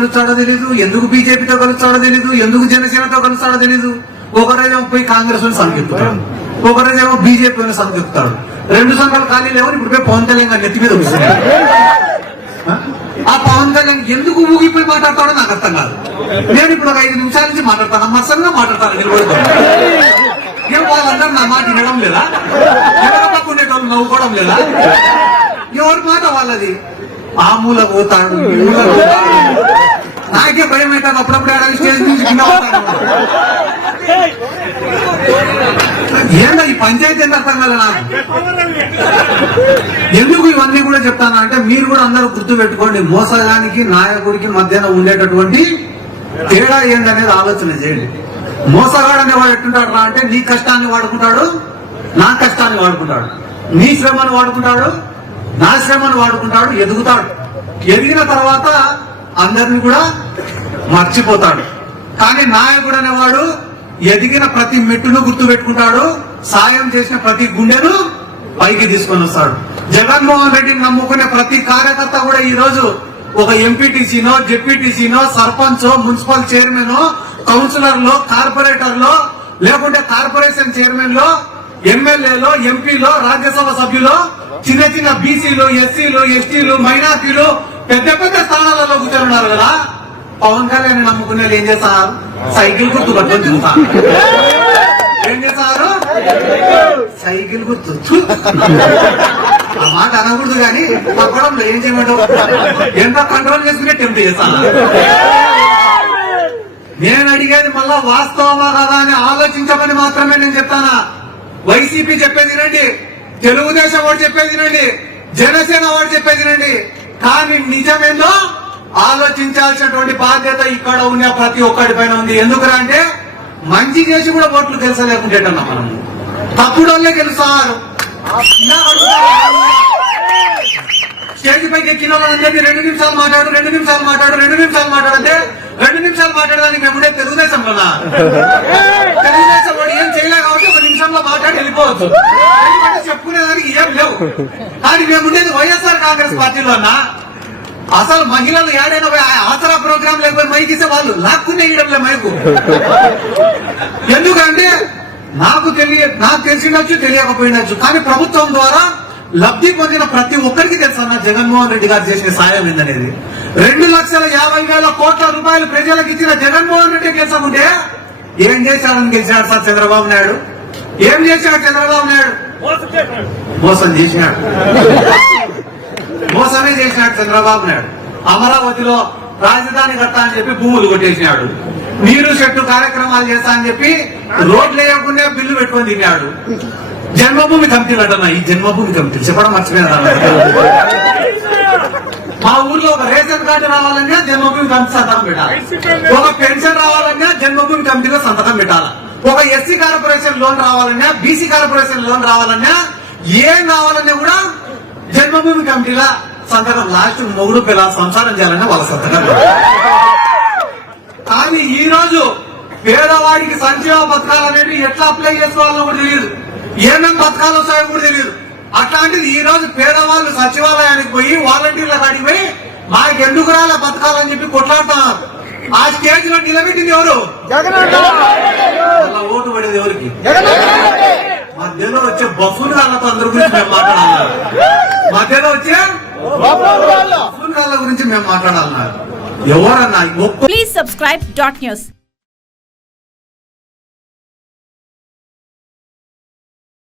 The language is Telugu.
కలుస్తాడో తెలీదు, ఎందుకు బీజేపీతో కలుస్తాడో తెలీదు, ఎందుకు జనసేనతో కలుస్తాడో తెలీదు. ఒకరోజేమో పోయి కాంగ్రెస్ అని సంకెత్తుతాడు, ఒకరోజేమో బీజేపీ అని సంకెత్తుతాడు. 2 సంఘాలు ఖాళీ లేవని ఇప్పుడు పోయి పవన్ కళ్యాణ్ గారు నెత్తి మీద వస్తుంది. ఆ పవన్ కళ్యాణ్ ఎందుకు ఊగిపోయి మాట్లాడతాడో నాకు అర్థం కాదు. నేను ఇప్పుడు ఒక 5 నిమిషాల నుంచి మాట్లాడతాను, మసంగా మాట్లాడతాను, నిలబడుతాను. ఏం వాళ్ళందరూ నా మాట వినడం లేదా? ఎవరో పక్కుండేటోళ్ళు నవ్వుకోవడం లేదా? ఎవరి మాట వాళ్ళది. ఆ మూల పోతాడు, ఈ మూల పోతాడు. నాకే భయం అవుతాడు అప్పుడప్పుడు ఏడాది స్టేజ్ నుంచి కింద పోతాడు. ఏంటో ఈ పంచాయతీ ఎంత అర్థం కదా నాకు. ఎందుకు ఇవన్నీ కూడా చెప్తాను అంటే మీరు కూడా అందరూ గుర్తు పెట్టుకోండి, మోసగానికి నాయకుడికి మధ్యన ఉండేటటువంటి తేడా ఏంటనేది ఆలోచన చేయండి. మోసగాడు అనేవాడు ఎట్టుంటాడు రా అంటే నీ కష్టాన్ని వాడుకుంటాడు, నా కష్టాన్ని వాడుకుంటాడు, నీ శ్రమను వాడుకుంటాడు, నా శ్రమను వాడుకుంటాడు, ఎదుగుతాడు. ఎదిగిన తర్వాత అందరిని కూడా మర్చిపోతాడు. కానీ నాయకుడు అనేవాడు ఎదిగిన ప్రతి మెట్టును గుర్తు పెట్టుకుంటాడు, సాయం చేసిన ప్రతి గుండెను పైకి తీసుకొని వస్తాడు. జగన్మోహన్ రెడ్డిని నమ్ముకునే ప్రతి కార్యకర్త కూడా ఈ రోజు ఒక ఎంపీటీసీనో, జెడ్పీటీసీనో, సర్పంచో, మున్సిపల్ చైర్మన్, కౌన్సిలర్లో, కార్పొరేటర్లో, లేకుంటే కార్పొరేషన్ చైర్మన్ లో, ఎమ్మెల్యేలో, ఎంపీలో, రాజ్యసభ సభ్యులో, చిన్న చిన్న బీసీలు, ఎస్సీలు, ఎస్టీలు, మైనార్టీలు పెద్ద పెద్ద స్థానాలలో కూర్చొని కదా. పవన్ కళ్యాణ్ నమ్ముకునే ఏం చేస్తారు? సైకిల్ గుర్తు పట్టుకొని తిరుగుతారు. ఏం చేస్తారు? సైకిల్ గుర్తు. ఆ మాట అనకూడదు కానీ పక్కడంలో ఏం చేయమంటావు? ఎంత కంట్రోల్ చేసుకునే టెంప్ట్ చేస్తాను. నేను అడిగేది మళ్ళా వాస్తవమా కదా అని ఆలోచించమని మాత్రమే నేను చెప్తానా. వైసీపీ చెప్పేది రండి, తెలుగుదేశం వాడు చెప్పేది రండి, జనసేన వాడు చెప్పేది రండి. కానీ నిజమేందో ఆలోచించాల్సినటువంటి బాధ్యత ఇక్కడ ఉన్న ప్రతి ఒక్కడి పైన ఉంది. ఎందుకంటే మంచి చేసి కూడా ఓట్లు గెలిచలేకుంటేటన్నా మనం తప్పుడోళ్ళే గెలుస్తారు. స్టేజ్ పైకి ఎక్కిన వాళ్ళని 2 నిమిషాలు మాట్లాడు, 2 నిమిషాలు మాట్లాడు, 2 నిమిషాలు మాట్లాడంటే 2 నిమిషాలు మాట్లాడడానికి మేముండే తెలుగుదేశంలోనా? తెలుగుదేశం వాడు ఏం చేయలే కాబట్టి 1 నిమిషంలో మాట్లాడి వెళ్ళిపోవచ్చు. చెప్పుకునేదానికి ఏం లేవు. కానీ మేముండేది వైఎస్ఆర్ కాంగ్రెస్ పార్టీలోనా? అసలు మహిళలు ఏడైనా ఆసరా ప్రోగ్రాం లేకపోతే మైక్ ఇస్తే వాళ్ళు లాక్కునే ఇవ్వడంలే మైకు. ఎందుకంటే నాకు తెలిసినచ్చు, తెలియకపోయినచ్చు, కానీ ప్రభుత్వం ద్వారా లబ్ధి పొందిన ప్రతి ఒక్కరికి తెలుసు అన్న జగన్మోహన్ రెడ్డి గారు చేసిన సాయం ఏందనేది. 2,50,000 కోట్ల రూపాయలు ప్రజలకు ఇచ్చిన జగన్మోహన్ రెడ్డి గెలిచకుంటే ఏం చేశాడని గెలిచాడు సార్ చంద్రబాబు నాయుడు? ఏం చేశాడు చంద్రబాబు నాయుడు? మోసం చేసినాడు, మోసమే చేసినాడు చంద్రబాబు నాయుడు. అమరావతిలో రాజధాని కడతా అని చెప్పి భూములు కొట్టేసినాడు. నీరు చెట్టు కార్యక్రమాలు చేస్తా అని చెప్పి రోడ్లు వేయకుండా బిల్లు పెట్టుకొని తిన్నాడు. జన్మభూమి కమిటీలు అంటున్నా, ఈ జన్మభూమి కమిటీలు చెప్పడం మర్చిపోయినా. మా ఊర్లో ఒక రేషన్ కార్డు రావాలన్నా జన్మభూమి కమిటీ సంతకం పెట్టాలి, ఒక పెన్షన్ రావాలన్నా జన్మభూమి కమిటీలో సంతకం పెట్టాలి, ఒక ఎస్సీ కార్పొరేషన్ లోన్ రావాలన్నా, బీసీ కార్పొరేషన్ లోన్ రావాలన్నా, ఏం కావాలన్నా కూడా జన్మభూమి కమిటీల సంతకం. లాస్ట్ మొగుడు పిల్లల సంసారం చేయాలన్నా వాళ్ళ సంతకం. కానీ ఈ రోజు పేదవాడికి సంక్షేమ పథకాలు అనేవి ఎట్లా అప్లై చేసుకోవాలో కూడా తెలియదు, ఏమేమి పథకాలు వస్తాయో కూడా తెలియదు. అట్లాంటిది ఈ రోజు పేదవాళ్ళు సచివాలయానికి పోయి వాలంటీర్ల కాడికి పోయి మాకెందుకు రాలే పథకాలని చెప్పి కొట్లాడుతున్నారు. ఆ స్టేజ్ లో నిలబెట్టింది ఎవరు? వాళ్ళ ఓటు పడేది ఎవరికి? మధ్యలో వచ్చే బఫూన్ గాళ్ళతో అందరి గురించి మేము మాట్లాడాలి, మధ్యలో వచ్చే బఫూన్ గాళ్ళ గురించి మేము మాట్లాడాలన్నారు. ఎవరన్నా? Please subscribe .news